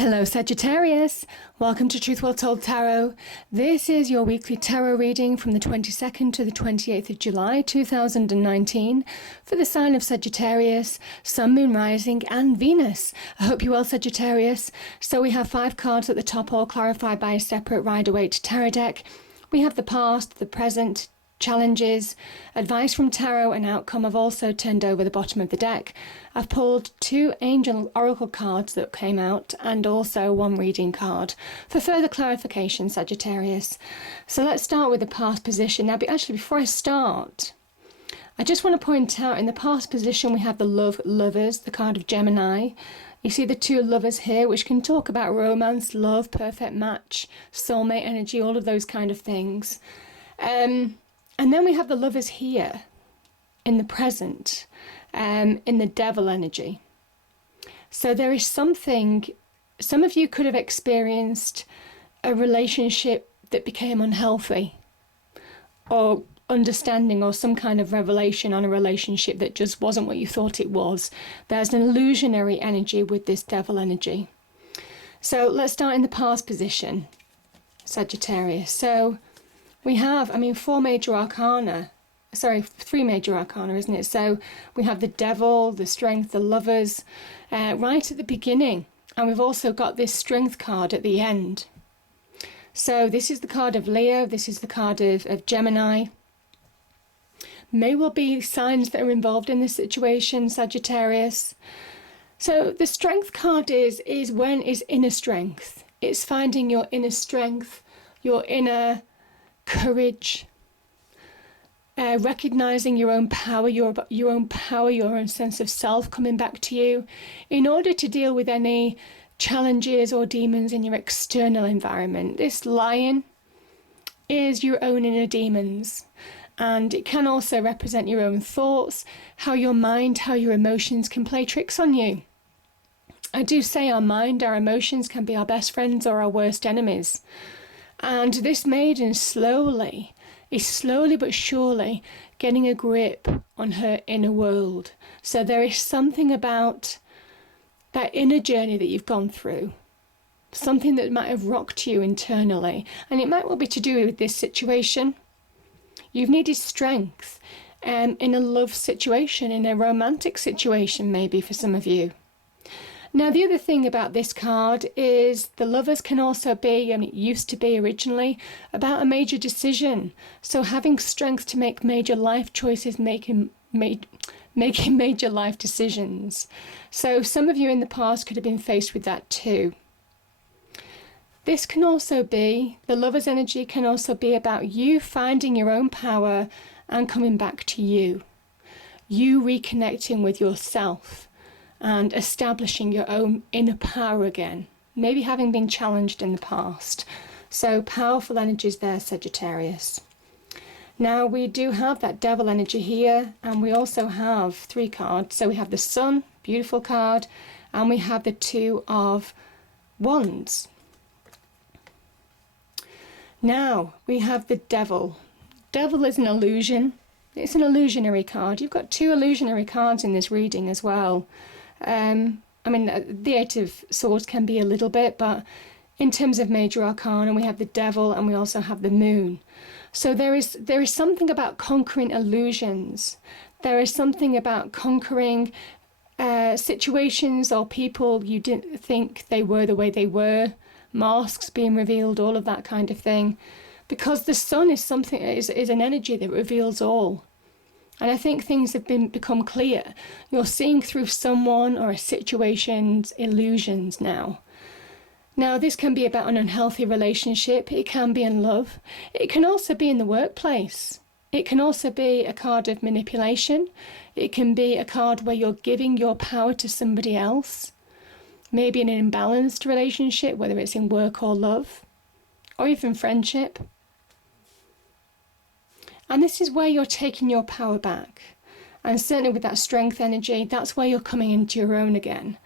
Hello Sagittarius, welcome to Truth Well Told Tarot. This is your weekly tarot reading from the 22nd to the 28th of July 2019 for the sign of Sagittarius, Sun, Moon, Rising and Venus. I hope you're well, Sagittarius. So we have 5 cards at the top, all clarified by a separate Rider-Waite tarot deck. We have the past, the present, challenges, advice from tarot and outcome. I've also turned over the bottom of the deck. I've pulled 2 angel oracle cards that came out and also 1 reading card for further clarification, Sagittarius. So let's start with the past position. Now, actually, before I start, I just want to point out in the past position we have the lovers, the card of Gemini. You see the 2 lovers here, which can talk about romance, love, perfect match, soulmate energy, all of those kind of things. And then we have the lovers here in the present, in the devil energy. So there is something, some of you could have experienced a relationship that became unhealthy, or understanding or some kind of revelation on a relationship that just wasn't what you thought it was. There's an illusionary energy with this devil energy. So let's start in the past position, Sagittarius. So we have, 3 major arcana, isn't it? So we have the devil, the strength, the lovers, right at the beginning. And we've also got this strength card at the end. So this is the card of Leo, this is the card of Gemini. May well be signs that are involved in this situation, Sagittarius. So the strength card is inner strength. It's finding your inner strength, your inner courage, recognizing your own power, your own sense of self coming back to you in order to deal with any challenges or demons in your external environment. This lion is your own inner demons, and it can also represent your own thoughts, how your mind, how your emotions can play tricks on you. I do say our mind, our emotions can be our best friends or our worst enemies. And this maiden is slowly but surely getting a grip on her inner world. So there is something about that inner journey that you've gone through, something that might have rocked you internally, and it might well be to do with this situation. You've needed strength in a love situation, in a romantic situation maybe for some of you. Now, the other thing about this card is the lovers can also be, it used to be originally, about a major decision. So having strength to make major life choices, making major life decisions. So some of you in the past could have been faced with that too. This can also be, the lover's energy can also be about you finding your own power and coming back to you. You reconnecting with yourself and establishing your own inner power again, maybe having been challenged in the past. So powerful energies there, Sagittarius. Now we do have that devil energy here, and we also have 3 cards. So we have the Sun, beautiful card, and we have the 2 of Wands. Now we have the devil. Devil is an illusion. It's an illusionary card. You've got 2 illusionary cards in this reading as well. The 8 of Swords can be a little bit, but in terms of major arcana, we have the devil and we also have the moon. So there is something about conquering illusions. There is something about conquering situations or people you didn't think they were the way they were, masks being revealed, all of that kind of thing. Because the sun is an energy that reveals all. And I think things have become clear. You're seeing through someone or a situation's illusions now. Now, this can be about an unhealthy relationship. It can be in love. It can also be in the workplace. It can also be a card of manipulation. It can be a card where you're giving your power to somebody else. Maybe in an imbalanced relationship, whether it's in work or love, or even friendship. And this is where you're taking your power back. And certainly with that strength energy, that's where you're coming into your own again.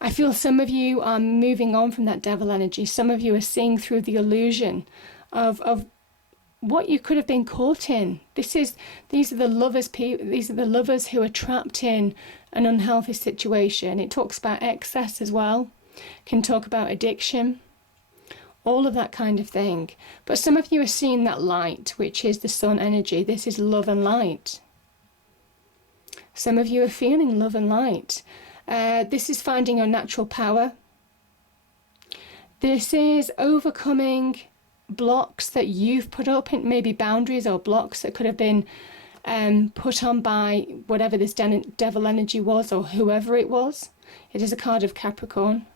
I feel some of you are moving on from that devil energy. Some of you are seeing through the illusion of what you could have been caught in. These are the lovers who are trapped in an unhealthy situation. It talks about excess as well. can talk about addiction, all of that kind of thing. But some of you are seeing that light, which is the sun energy. This is love and light. Some of you are feeling love and light. This is finding your natural power. This is overcoming blocks that you've put up, maybe boundaries or blocks that could have been put on by whatever this devil energy was, or whoever it was. It is a card of Capricorn.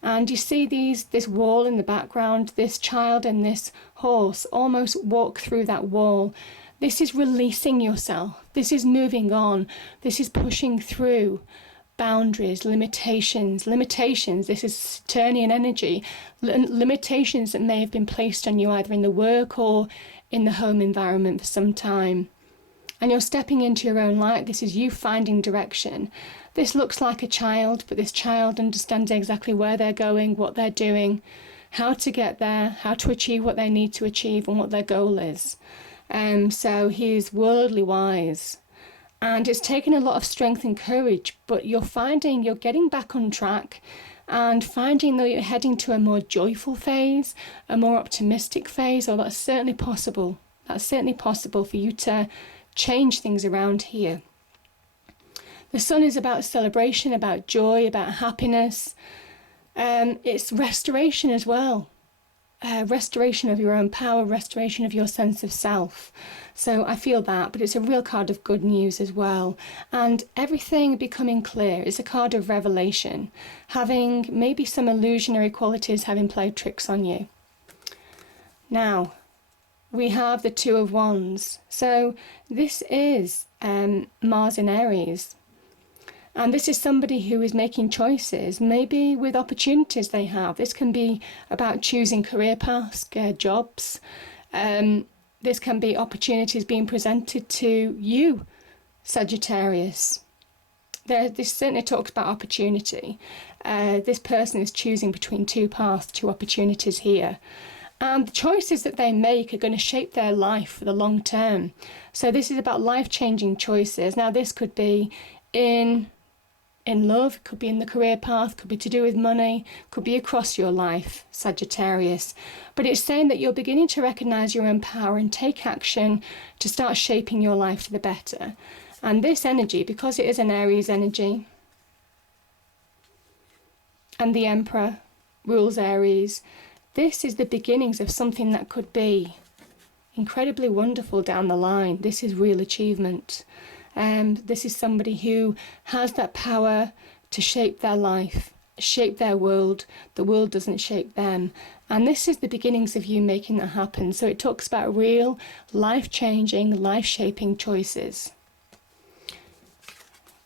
And you see this wall in the background, this child and this horse almost walk through that wall. This is releasing yourself. This is moving on. This is pushing through boundaries, limitations. This is Saturnian energy. Limitations that may have been placed on you either in the work or in the home environment for some time. And you're stepping into your own light. This is you finding direction. This looks like a child, but this child understands exactly where they're going, what they're doing, how to get there, how to achieve what they need to achieve, and what their goal is. So he's worldly wise. And it's taken a lot of strength and courage, but you're finding you're getting back on track and finding that you're heading to a more joyful phase, a more optimistic phase, or that's certainly possible. That's certainly possible for you to change things around here. The sun is about celebration, about joy, about happiness. It's restoration as well. Restoration of your own power, restoration of your sense of self. So I feel that, but it's a real card of good news as well. And everything becoming clear. It's a card of revelation, having maybe some illusionary qualities having played tricks on you. Now, we have the Two of Wands. So this is Mars in Aries. And this is somebody who is making choices, maybe with opportunities they have. This can be about choosing career paths, jobs. This can be opportunities being presented to you, Sagittarius. This certainly talks about opportunity. This person is choosing between two paths, two opportunities here. And the choices that they make are going to shape their life for the long term. So this is about life-changing choices. Now this could be in love, could be in the career path, could be to do with money, could be across your life, Sagittarius. But it's saying that you're beginning to recognize your own power and take action to start shaping your life for the better. And this energy, because it is an Aries energy, and the Emperor rules Aries, this is the beginnings of something that could be incredibly wonderful down the line. This is real achievement. This is somebody who has that power to shape their life, shape their world. The world doesn't shape them. And this is the beginnings of you making that happen. So it talks about real, life-changing, life-shaping choices.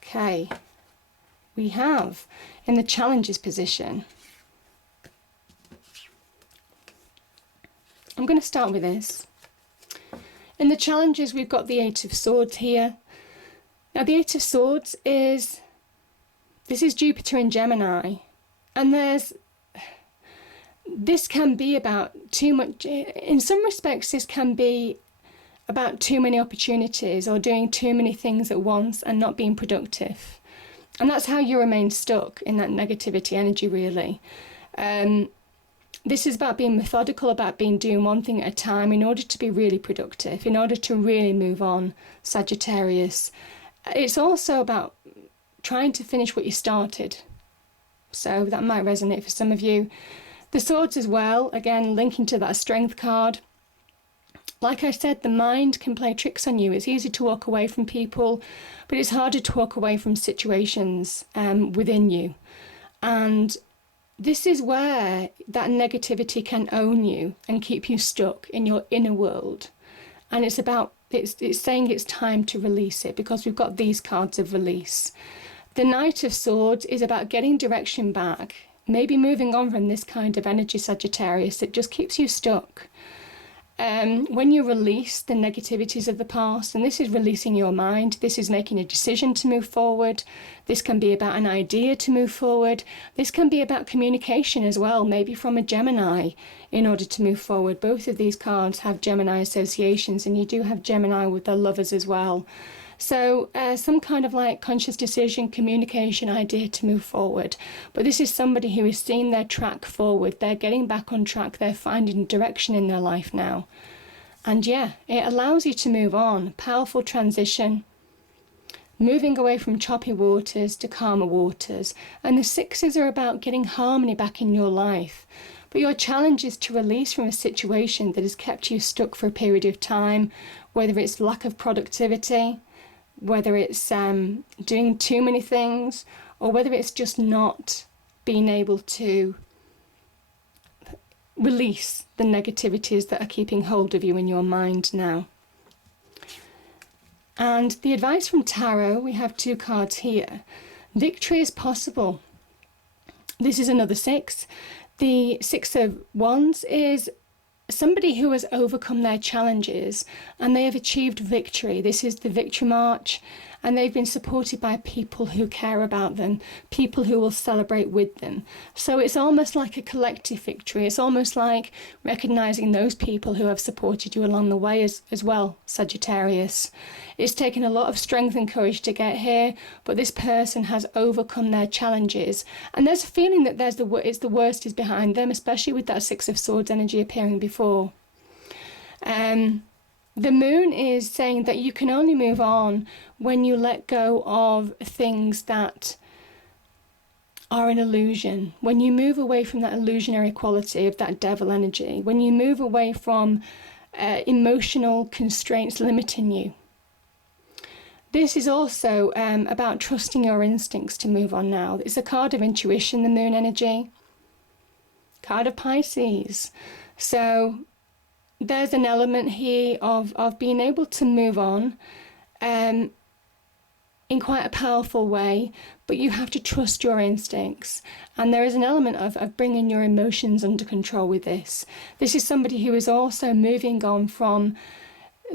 Okay. We have, in the challenges position, I'm going to start with this. In the challenges, we've got the Eight of Swords here. Now, the Eight of Swords this is Jupiter in Gemini, and this can be about too much, in some respects, this can be about too many opportunities or doing too many things at once and not being productive. And that's how you remain stuck in that negativity energy, really. This is about being methodical, about doing one thing at a time in order to be really productive, in order to really move on, Sagittarius. It's also about trying to finish what you started. So that might resonate for some of you. The Swords as well, again, linking to that Strength card. Like I said, the mind can play tricks on you. It's easy to walk away from people, but it's harder to walk away from situations within you. And this is where that negativity can own you and keep you stuck in your inner world. And it's saying it's time to release it, because we've got these cards of release. The Knight of Swords is about getting direction back, maybe moving on from this kind of energy, Sagittarius, that just keeps you stuck. When you release the negativities of the past, and this is releasing your mind, this is making a decision to move forward, this can be about an idea to move forward, this can be about communication as well, maybe from a Gemini in order to move forward. Both of these cards have Gemini associations, and you do have Gemini with their lovers as well. So some kind of like conscious decision, communication, idea to move forward. But this is somebody who is seeing their track forward. They're getting back on track. They're finding direction in their life now. And yeah, it allows you to move on. Powerful transition. Moving away from choppy waters to calmer waters. And the sixes are about getting harmony back in your life. But your challenge is to release from a situation that has kept you stuck for a period of time, whether it's lack of productivity, whether it's doing too many things, or whether it's just not being able to release the negativities that are keeping hold of you in your mind now. And the advice from Tarot, we have 2 cards here. Victory is possible. This is another 6. The 6 of Wands is somebody who has overcome their challenges and they have achieved victory. This is the victory march, and they've been supported by people who care about them, people who will celebrate with them. So it's almost like a collective victory. It's almost like recognizing those people who have supported you along the way as well, Sagittarius. It's taken a lot of strength and courage to get here, but this person has overcome their challenges. And there's a feeling that it's the worst is behind them, especially with that 6 of Swords energy appearing before. The moon is saying that you can only move on when you let go of things that are an illusion, when you move away from that illusionary quality of that devil energy, when you move away from emotional constraints limiting you. This is also about trusting your instincts to move on now. It's a card of intuition, the moon energy. Card of Pisces. So there's an element here of being able to move on in quite a powerful way, but you have to trust your instincts. And there is an element of bringing your emotions under control with this. This is somebody who is also moving on from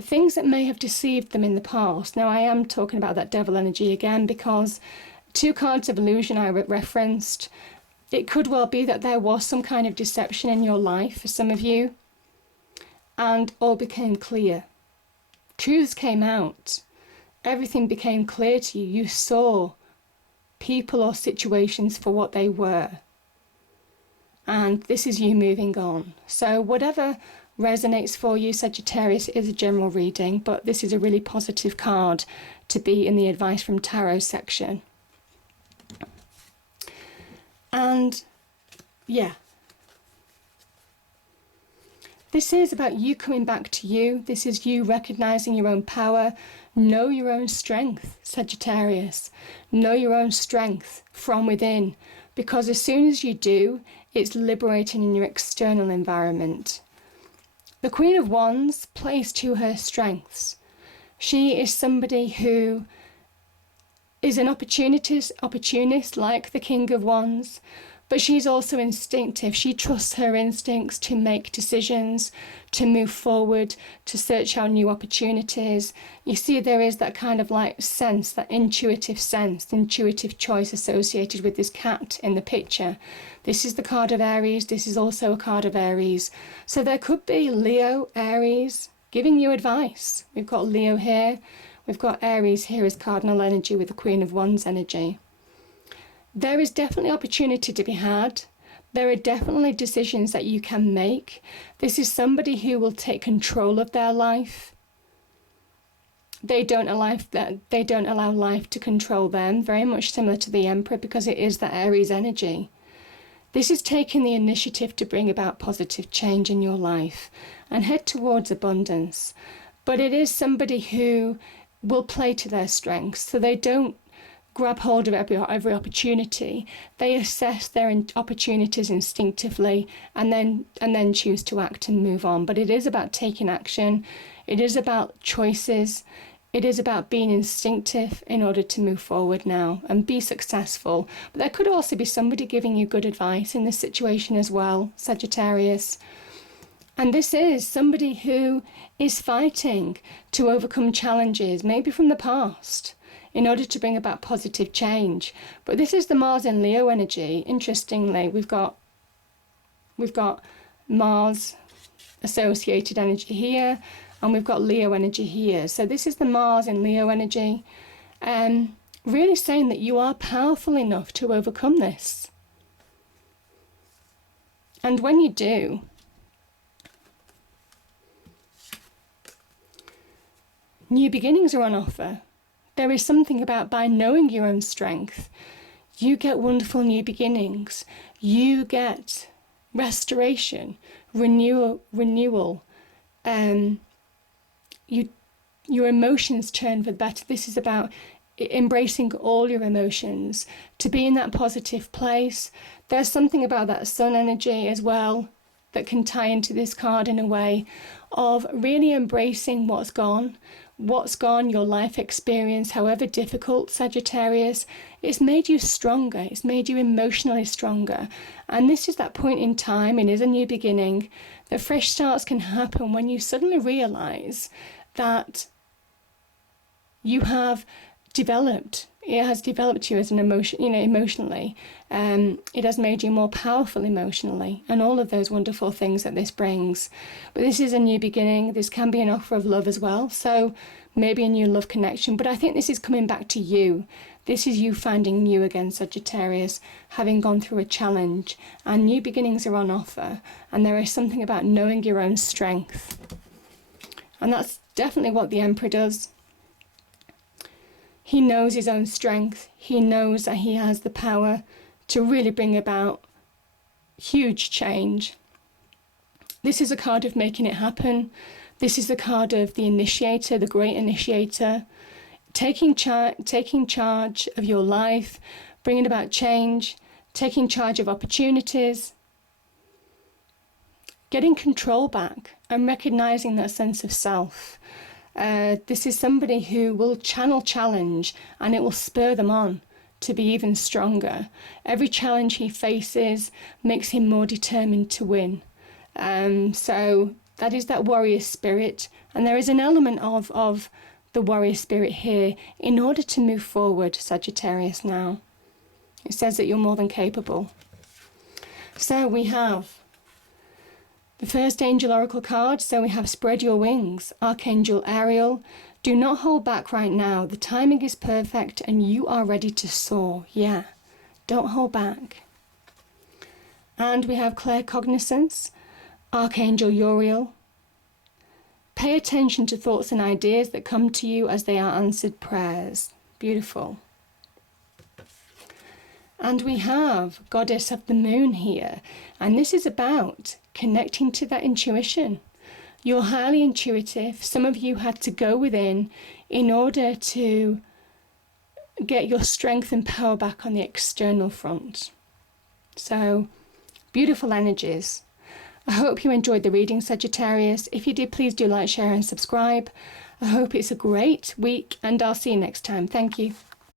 things that may have deceived them in the past. Now, I am talking about that devil energy again because 2 cards of illusion I referenced. It could well be that there was some kind of deception in your life for some of you, and all became clear. Truths came out. Everything became clear to you. You saw people or situations for what they were. And this is you moving on. So whatever resonates for you, Sagittarius, is a general reading, but this is a really positive card to be in the advice from Tarot section. And yeah, this is about you coming back to you. This is you recognizing your own power. Know your own strength, Sagittarius. Know your own strength from within, because as soon as you do, it's liberating in your external environment. The Queen of Wands plays to her strengths. She is somebody who is an opportunist like the King of Wands, but she's also instinctive. She trusts her instincts to make decisions, to move forward, to search out new opportunities. You see, there is that kind of like sense, that intuitive sense, intuitive choice associated with this cat in the picture. This is the card of Aries. This is also a card of Aries. So there could be Leo, Aries, giving you advice. We've got Leo here. We've got Aries here as cardinal energy with the Queen of Wands energy. There is definitely opportunity to be had. There are definitely decisions that you can make. This is somebody who will take control of their life. They don't allow life to control them, very much similar to the Emperor, because it is the Aries energy. This is taking the initiative to bring about positive change in your life and head towards abundance. But it is somebody who will play to their strengths, so they don't grab hold of every opportunity. They assess their opportunities instinctively and then choose to act and move on. But it is about taking action. It is about choices. It is about being instinctive in order to move forward now and be successful. But there could also be somebody giving you good advice in this situation as well, Sagittarius. And this is somebody who is fighting to overcome challenges, maybe from the past, in order to bring about positive change. But this is the Mars in Leo energy. Interestingly, we've got Mars associated energy here, and we've got Leo energy here. So this is the Mars in Leo energy, really saying that you are powerful enough to overcome this. And when you do, new beginnings are on offer. There is something about, by knowing your own strength, you get wonderful new beginnings. You get restoration, renewal. Your emotions turn for the better. This is about embracing all your emotions, to be in that positive place. There's something about that sun energy as well that can tie into this card in a way of really embracing what's gone, your life experience, however difficult, Sagittarius. It's made you stronger. It's made you emotionally stronger. And this is that point in time, it is a new beginning, that fresh starts can happen when you suddenly realize that you have developed. It has developed you as an emotion, emotionally. It has made you more powerful emotionally, and all of those wonderful things that this brings. But this is a new beginning. This can be an offer of love as well. So maybe a new love connection. But I think this is coming back to you. This is you finding you again, Sagittarius, having gone through a challenge, and new beginnings are on offer. And there is something about knowing your own strength. And that's definitely what the Emperor does. He knows his own strength. He knows that he has the power to really bring about huge change. This is a card of making it happen. This is the card of the initiator, the great initiator, taking charge of your life, bringing about change, taking charge of opportunities, getting control back, and recognizing that sense of self. This is somebody who will channel challenge, and it will spur them on to be even stronger. Every challenge he faces makes him more determined to win. So that is that warrior spirit, and there is an element of the warrior spirit here in order to move forward, Sagittarius. Now it says that you're more than capable. So we have the first angel oracle card. So we have spread your wings, Archangel Ariel. Do not hold back right now. The timing is perfect and you are ready to soar. Yeah, don't hold back. And we have claircognizance, Archangel Uriel. Pay attention to thoughts and ideas that come to you as they are answered prayers. Beautiful. And we have Goddess of the Moon here. And this is about connecting to that intuition. You're highly intuitive. Some of you had to go within in order to get your strength and power back on the external front. So, beautiful energies. I hope you enjoyed the reading, Sagittarius. If you did, please do like, share and subscribe. I hope it's a great week, and I'll see you next time. Thank you.